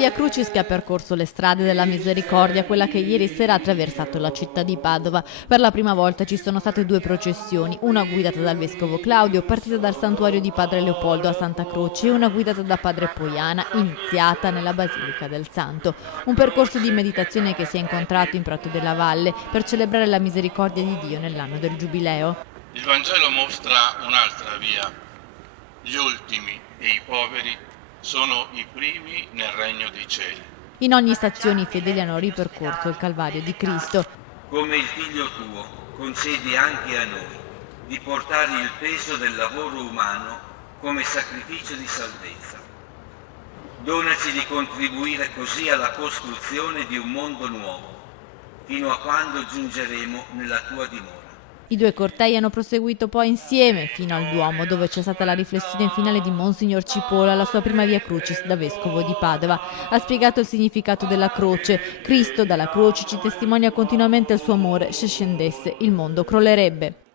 Via Crucis che ha percorso le strade della Misericordia, quella che ieri sera ha attraversato la città di Padova. Per la prima volta ci sono state due processioni, una guidata dal vescovo Claudio, partita dal santuario di Padre Leopoldo a Santa Croce, e una guidata da Padre Poiana, iniziata nella Basilica del Santo. Un percorso di meditazione che si è incontrato in Prato della Valle per celebrare la misericordia di Dio nell'anno del Giubileo. Il Vangelo mostra un'altra via. Gli ultimi e i poveri sono i primi nel regno dei cieli. In ogni stazione i fedeli hanno ripercorso il Calvario di Cristo. Come il Figlio tuo, concedi anche a noi di portare il peso del lavoro umano come sacrificio di salvezza. Donaci di contribuire così alla costruzione di un mondo nuovo, fino a quando giungeremo nella tua dimora. I due cortei hanno proseguito poi insieme fino al Duomo, dove c'è stata la riflessione finale di Monsignor Cipolla, la sua prima Via Crucis da vescovo di Padova. Ha spiegato il significato della croce. Cristo dalla croce ci testimonia continuamente il suo amore. Se scendesse, il mondo crollerebbe.